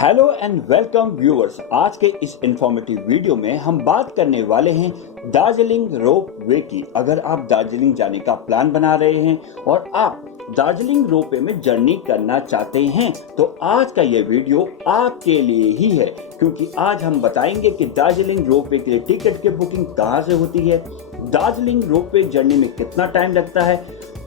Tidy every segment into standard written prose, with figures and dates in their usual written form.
Hello and welcome viewers. आज के इस इंफॉर्मेटिव वीडियो में हम बात करने वाले हैं दार्जिलिंग रोप वे की। अगर आप दार्जिलिंग जाने का प्लान बना रहे हैं और आप दार्जिलिंग रोप वे में जर्नी करना चाहते हैं तो आज का ये वीडियो आपके लिए ही है, क्योंकि आज हम बताएंगे कि दार्जिलिंग रोप वे के लिए टिकट की बुकिंग कहाँ से होती है, दार्जिलिंग रोप वे जर्नी में कितना टाइम लगता है,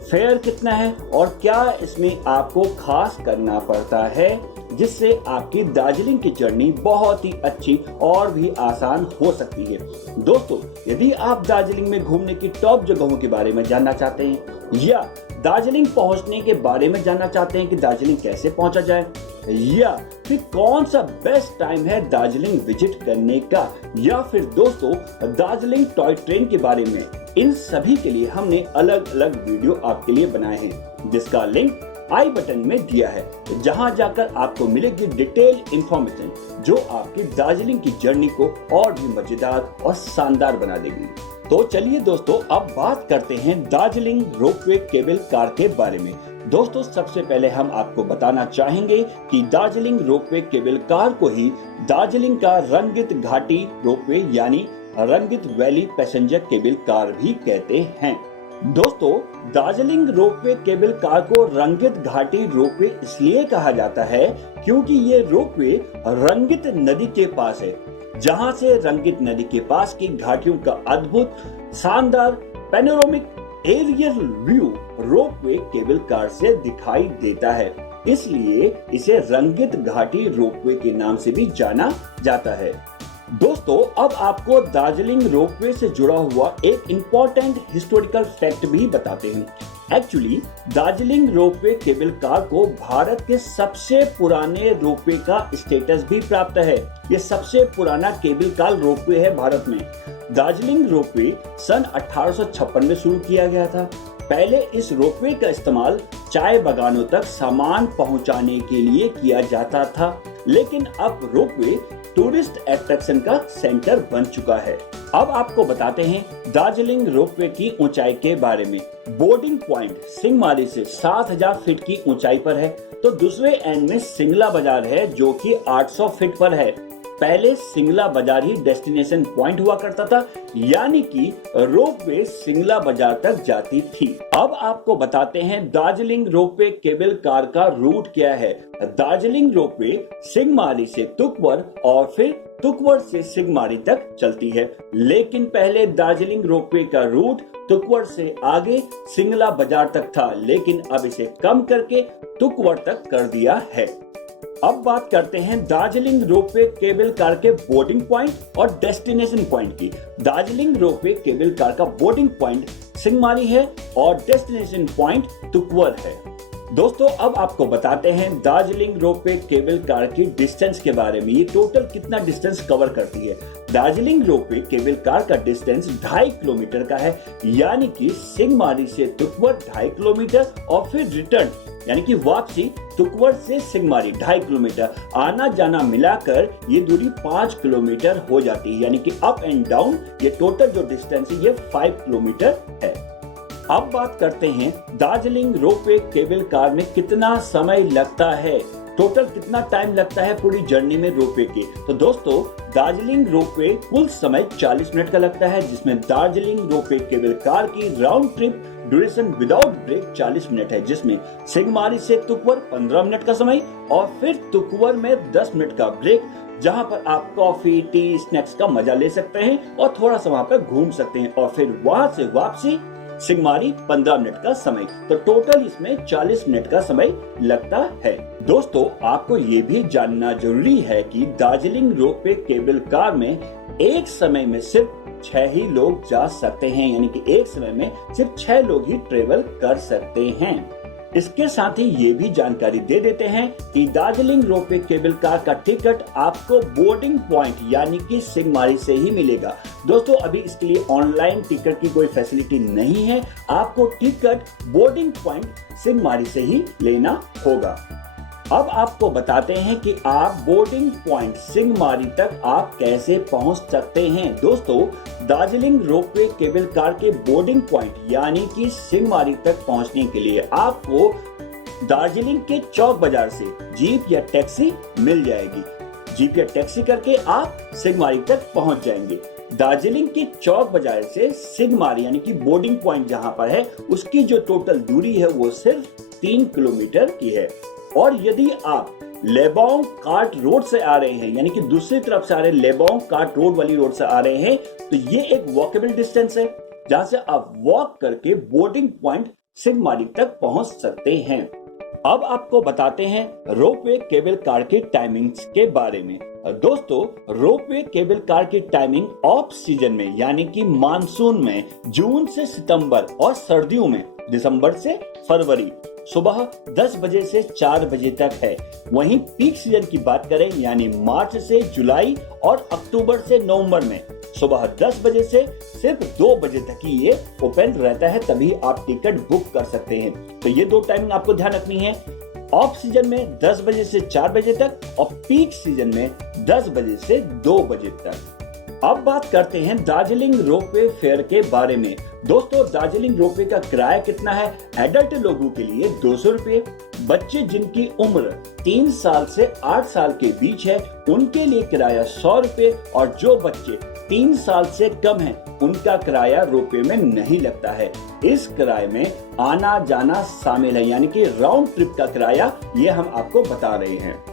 फेयर कितना है और क्या इसमें आपको खास करना पड़ता है जिससे आपकी दार्जिलिंग की जर्नी बहुत ही अच्छी और भी आसान हो सकती है। दोस्तों, यदि आप दार्जिलिंग में घूमने की टॉप जगहों के बारे में जानना चाहते हैं या दार्जिलिंग पहुंचने के बारे में जानना चाहते हैं कि दार्जिलिंग कैसे पहुंचा जाए या फिर कौन सा बेस्ट टाइम है दार्जिलिंग विजिट करने का, या फिर दोस्तों दार्जिलिंग टॉय ट्रेन के बारे में, इन सभी के लिए हमने अलग अलग वीडियो आपके लिए बनाए हैं जिसका लिंक आई बटन में दिया है, जहां जाकर आपको मिलेगी डिटेल इंफॉर्मेशन जो आपकी दार्जिलिंग की जर्नी को और भी मजेदार और शानदार बना देगी। तो चलिए दोस्तों, अब बात करते हैं दार्जिलिंग रोपवे केबल कार के बारे में। दोस्तों, सबसे पहले हम आपको बताना चाहेंगे कि दार्जिलिंग रोपवे केबल कार को ही दार्जिलिंग का रंगित घाटी रोपवे यानी रंगित वैली पैसेंजर केबल कार भी कहते हैं। दोस्तों, दार्जिलिंग रोपवे केबल कार को रंगित घाटी रोपवे इसलिए कहा जाता है क्योंकि ये रोपवे रंगित नदी के पास है, जहां से रंगित नदी के पास की घाटियों का अद्भुत शानदार panoramic aerial view ropeway cable car से दिखाई देता है। इसलिए इसे रंगित घाटी रोपवे के नाम से भी जाना जाता है। दोस्तों, अब आपको दार्जिलिंग रोपवे से जुड़ा हुआ एक इम्पोर्टेंट हिस्टोरिकल फैक्ट भी बताते हैं। Actually Darjeeling ropeway cable car को भारत के सबसे पुराने रोपवे का स्टेटस भी प्राप्त है। ये सबसे पुराना केबल कार रोपवे है भारत में। दार्जिलिंग रोपवे सन 1856 में शुरू किया गया था। पहले इस रोपवे का इस्तेमाल चाय बागानों तक सामान पहुंचाने के लिए किया जाता था, लेकिन अब रोपवे टूरिस्ट अट्रैक्शन का सेंटर बन चुका है। अब आपको बताते हैं दार्जिलिंग रोपवे की ऊंचाई के बारे में। बोर्डिंग पॉइंट सिंहमारी से 7000 फीट की ऊंचाई पर है, तो दूसरे एंड में सिंगला बाजार है जो कि 800 फीट पर है। पहले सिंगला बाजार ही डेस्टिनेशन पॉइंट हुआ करता था, यानी कि रोपवे सिंगला बाजार तक जाती थी। अब आपको बताते हैं दार्जिलिंग रोपवे केबल कार का रूट क्या है। दार्जिलिंग रोपवे सिंहमारी से तुकवर और फिर तुकवर से सिंहमारी तक चलती है, लेकिन पहले दार्जिलिंग रोपवे का रूट तुकवर से आगे सिंगला बाजार तक था, लेकिन अब इसे कम करके तुकवर तक कर दिया है। अब बात करते हैं दार्जिलिंग रोपवे केबल कार के बोर्डिंग पॉइंट और डेस्टिनेशन पॉइंट की। दार्जिलिंग रोपवे केबल कार का बोर्डिंग पॉइंट सिंहमारी है और डेस्टिनेशन पॉइंट तुकवर है। दोस्तों, अब आपको बताते हैं दार्जिलिंग रोपवे केबल कार की डिस्टेंस के बारे में। ये टोटल कितना डिस्टेंस कवर करती है। दार्जिलिंग रोपवे केबल कार का डिस्टेंस 2.5 किलोमीटर का है, यानी कि सिंहमारी से तुकवर 2.5 किलोमीटर और फिर रिटर्न यानी कि वापसी तुकवर से सिंहमारी 2.5 किलोमीटर, आना जाना मिलाकर ये दूरी 5 किलोमीटर हो जाती है, यानी कि अप एंड डाउन ये टोटल जो डिस्टेंस है ये 5 किलोमीटर है। अब बात करते हैं दार्जिलिंग रोपवे केबल कार में कितना समय लगता है, टोटल कितना टाइम लगता है पूरी जर्नी में रोपवे के। तो दोस्तों, दार्जिलिंग रोपवे कुल समय 40 मिनट का लगता है, जिसमें दार्जिलिंग रोपवे केबल कार की round trip duration without break 40 minute है, जिसमें सिंहमारी से तुकवर 15 मिनट का समय और फिर तुकवर में 10 मिनट का ब्रेक, जहां पर आप कॉफी टी स्नैक्स का मजा ले सकते हैं और थोड़ा सा वहां पर घूम सकते हैं, और फिर वहां से वापसी सिंहमारी 15 मिनट का समय। तो टोटल इसमें 40 मिनट का समय लगता है। दोस्तों, आपको ये भी जानना जरूरी है कि दार्जिलिंग रोपवे केबल कार में एक समय में सिर्फ 6 ही लोग जा सकते हैं, यानी कि एक समय में सिर्फ 6 लोग ही ट्रेवल कर सकते हैं। इसके साथ ही ये भी जानकारी दे देते हैं कि दार्जिलिंग रोपवे केबल कार का टिकट आपको बोर्डिंग पॉइंट यानी कि सिंहमारी से ही मिलेगा। दोस्तों, अभी इसके लिए ऑनलाइन टिकट की कोई फैसिलिटी नहीं है, आपको टिकट बोर्डिंग पॉइंट सिंहमारी से ही लेना होगा। अब आपको बताते हैं कि आप बोर्डिंग पॉइंट सिंहमारी तक आप कैसे पहुंच सकते हैं। दोस्तों, दार्जिलिंग रोपवे केबल कार के बोर्डिंग पॉइंट यानी कि सिंहमारी तक पहुंचने के लिए आपको दार्जिलिंग के चौक बाजार से जीप या टैक्सी मिल जाएगी। जीप या टैक्सी करके आप सिगमारी तक पहुंच जाएंगे। दार्जिलिंग के चौक बाजार से सिगमारी यानी कि बोर्डिंग पॉइंट जहां पर है उसकी जो टोटल दूरी है वो सिर्फ 3 किलोमीटर की है। और यदि आप लेबोंग कार्ट रोड से आ रहे हैं यानी कि दूसरी तरफ से आ रहे हैं, लेबोंग कार्ट रोड वाली रोड से आ रहे हैं, तो ये एक वॉकेबल डिस्टेंस है जहां से आप वॉक करके बोर्डिंग पॉइंट सिगमारी तक पहुंच सकते हैं। अब आपको बताते हैं रोपवे केबल कार की टाइमिंग्स के बारे में। दोस्तों, रोपवे केबल कार की टाइमिंग ऑफ सीजन में यानी कि मानसून में जून से सितंबर और सर्दियों में दिसंबर से फरवरी सुबह 10 बजे से 4 बजे तक है। वहीं पीक सीजन की बात करें यानी मार्च से जुलाई और अक्टूबर से नवंबर में सुबह 10 बजे से सिर्फ 2 बजे तक ही ये ओपन रहता है, तभी आप टिकट बुक कर सकते हैं। तो ये 2 टाइमिंग आपको ध्यान रखनी है। ऑफ सीजन में 10 बजे से 4 बजे तक और पीक सीजन में 10 बजे से 2 बजे तक। अब बात करते हैं दार्जिलिंग रोपवे फेयर के बारे में। दोस्तों, दार्जिलिंग रोपवे का किराया कितना है? एडल्ट लोगों के लिए 200 रुपए, बच्चे जिनकी उम्र 3 साल से 8 साल के बीच है उनके लिए किराया 100 रुपए और जो बच्चे 3 साल से कम हैं उनका किराया रोपवे में नहीं लगता है। इस किराए में आना जाना शामिल है यानी कि राउंड ट्रिप का किराया ये हम आपको बता रहे हैं।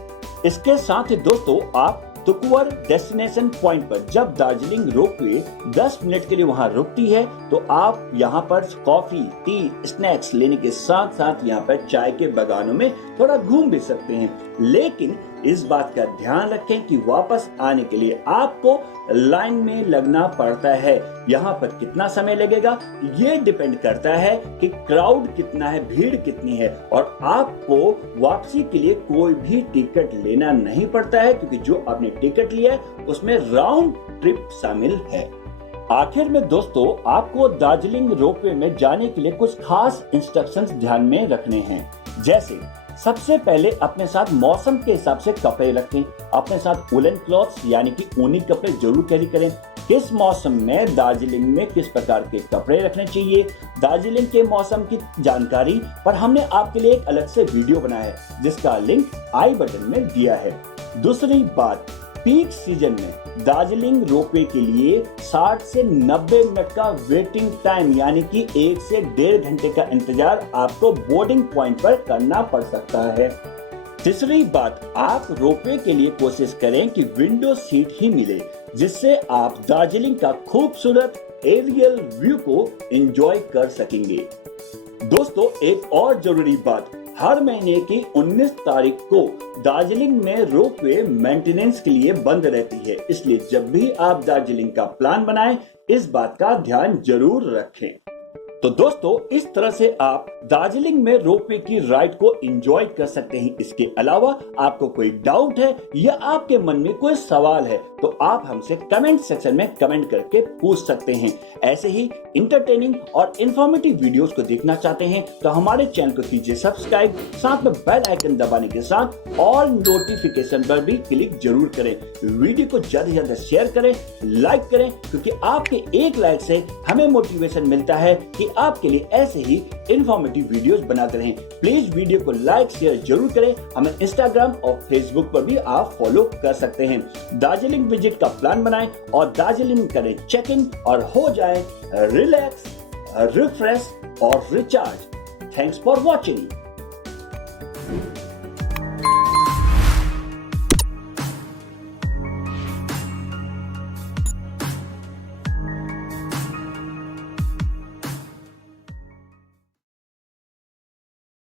इसके साथ ही दोस्तों, आप तुकुवर डेस्टिनेशन पॉइंट पर जब दार्जिलिंग रोपवे 10 मिनट के लिए वहां रुकती है तो आप यहां पर कॉफी, टी, स्नैक्स लेने के साथ साथ यहां पर चाय के बागानों में थोड़ा घूम भी सकते हैं। लेकिन इस बात का ध्यान रखें कि वापस आने के लिए आपको लाइन में लगना पड़ता है। यहाँ पर कितना समय लगेगा ये डिपेंड करता है कि क्राउड कितना है, भीड़ कितनी है, और आपको वापसी के लिए कोई भी टिकट लेना नहीं पड़ता है क्योंकि जो आपने टिकट लिया है उसमें राउंड ट्रिप शामिल है। आखिर में दोस्तों, आपको दार्जिलिंग रोपवे में जाने के लिए कुछ खास इंस्ट्रक्शंस ध्यान में रखने हैं। जैसे सबसे पहले अपने साथ मौसम के हिसाब से कपड़े रखें। अपने साथ वुलन क्लॉथ्स यानी कि ऊनी कपड़े जरूर कैरी करें। किस मौसम में दार्जिलिंग में किस प्रकार के कपड़े रखने चाहिए, दार्जिलिंग के मौसम की जानकारी पर हमने आपके लिए एक अलग से वीडियो बनाया है जिसका लिंक आई बटन में दिया है। दूसरी बात, पीक सीजन में दार्जिलिंग रोपवे के लिए 60 से 90 मिनट का वेटिंग टाइम यानी कि 1 से 1.5 घंटे का इंतजार आपको बोर्डिंग पॉइंट पर करना पड़ सकता है। तीसरी बात, आप रोपवे के लिए कोशिश करें कि विंडो सीट ही मिले जिससे आप दार्जिलिंग का खूबसूरत एरियल व्यू को एंजॉय कर सकेंगे। दोस्तों, एक और जरूरी बात, हर महीने की 19 तारीख को दार्जिलिंग में रोपवे मेंटेनेंस के लिए बंद रहती है, इसलिए जब भी आप दार्जिलिंग का प्लान बनाएं इस बात का ध्यान जरूर रखें। तो दोस्तों, इस तरह से आप दार्जिलिंग में रोपवे की राइड को एंजॉय कर सकते हैं। इसके अलावा आपको कोई डाउट है या आपके मन में कोई सवाल है तो आप हमसे कमेंट सेक्शन में कमेंट करके पूछ सकते हैं। ऐसे ही इंटरटेनिंग और इंफॉर्मेटिव वीडियोस को देखना चाहते हैं तो हमारे चैनल को कीजिए सब्सक्राइब, साथ में बेल आइकन दबाने के साथ ऑल नोटिफिकेशन पर भी क्लिक जरूर करें। वीडियो को ज्यादा से ज्यादा शेयर करें, लाइक करें, क्योंकि आपके एक लाइक से हमें मोटिवेशन मिलता है कि आपके लिए ऐसे ही इंफॉर्मेटिव वीडियोस बनाते रहें। प्लीज वीडियो को लाइक शेयर जरूर करें। हमें इंस्टाग्राम और फेसबुक पर भी आप फॉलो कर सकते हैं। दार्जिलिंग विजिट का प्लान बनाएं और दार्जिलिंग करें चेक इन और हो जाए रिलैक्स, रिफ्रेश और रिचार्ज। Thanks for watching.